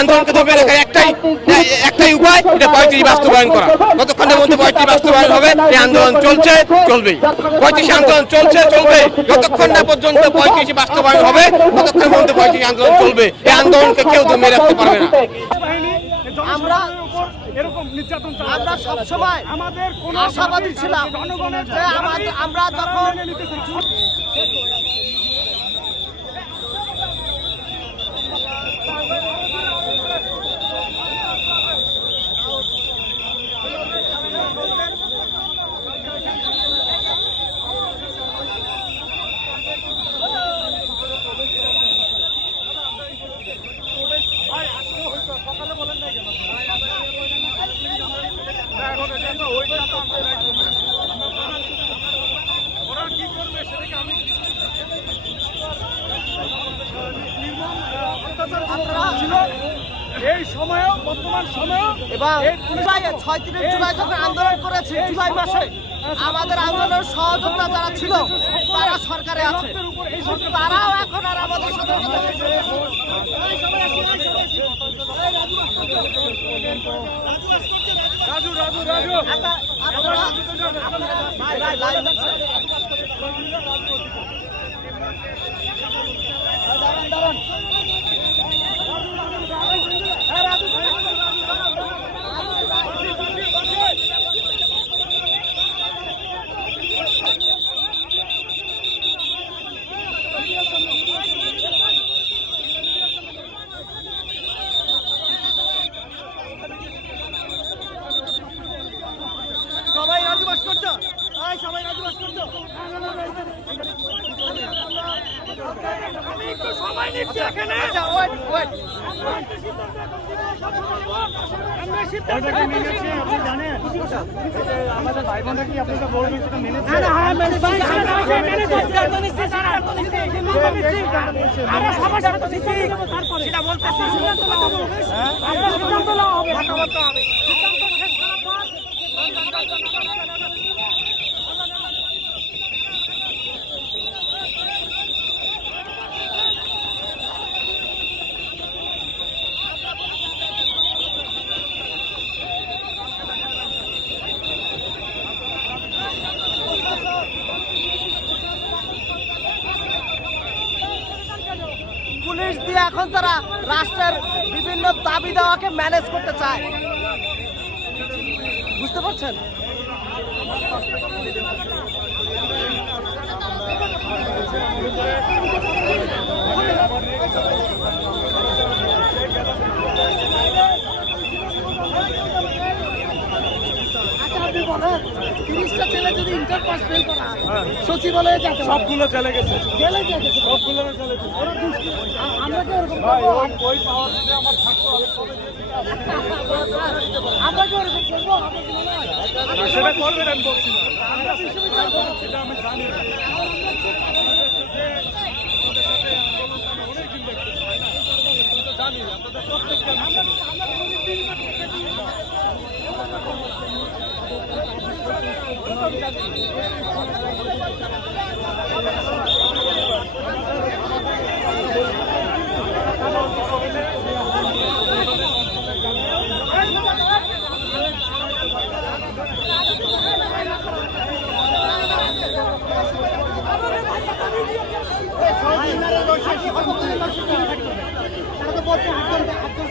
আন্দোলনকে ধরে রাখার একটাই একটাই উপায় এটা পঁয়ত্রিশ বাস্তবায়ন করা। কতক্ষণের মধ্যে পঁয়ত্রিশ বাস্তবায়ন হবে? এই আন্দোলন চলছে চলবেই। পঁয়ত্রিশ আন্দোলন চলছে চলবে? যতক্ষণ না পর্যন্ত পঁয়ত্রিশ বাস্তবায়ন হবে ততক্ষণের মধ্যে পঁয়ত্রিশ আন্দোলন চলবে। এই আন্দোলনকে কেউ দমিয়ে রাখতে পারবে না। আমরা- এরকম নির্যাতন আমরা সবসময় আমাদের কোনো আশাবাদী ছিলাম জনগণের আমরা যখন মেনে নিতে চাই। ওরা কি করবে সেটাকে আমি অত্যাচার ছিল এই সময়েও বর্তমান সময়েও এবং জুলাই ছয়ত্রিশ জুলাই যখন আন্দোলন করেছে জুলাই মাসে আমাদের আন্দোলনের সহযোগিতা যারা ছিল তারা সরকারে আছে তারাও এখন আর আমাদের সাথে। রাজু রাজু রাজু আপনারা- কি আপনাদের বলবেন সেটা মেনেছে আমরা পুলিশ দিয়ে এখন তারা রাষ্ট্রের বিভিন্ন দাবি দেওয়াকে ম্যানেজ করতে চায়। বুঝতে পারছেন? তিরিশটা ছেলে যদি ইন্টার পাস ফেল করা সচিবালয়ে যেতে সবগুলো চলে গেছে। সবগুলো চলে গেছে। ওরা আমরা কি ওরকম? ওই ওই পাওয়ার যদি আমার থাকতো আমরা কি ওরকম করব? মনে? সেটা করবেন আমি বলছি না। আমরা বিশ্ববিদ্যালয় সেটা আমি জানি না। জানি আপনাদের প্রত্যেকটা তারা তো বলছে আটজন- আটজন-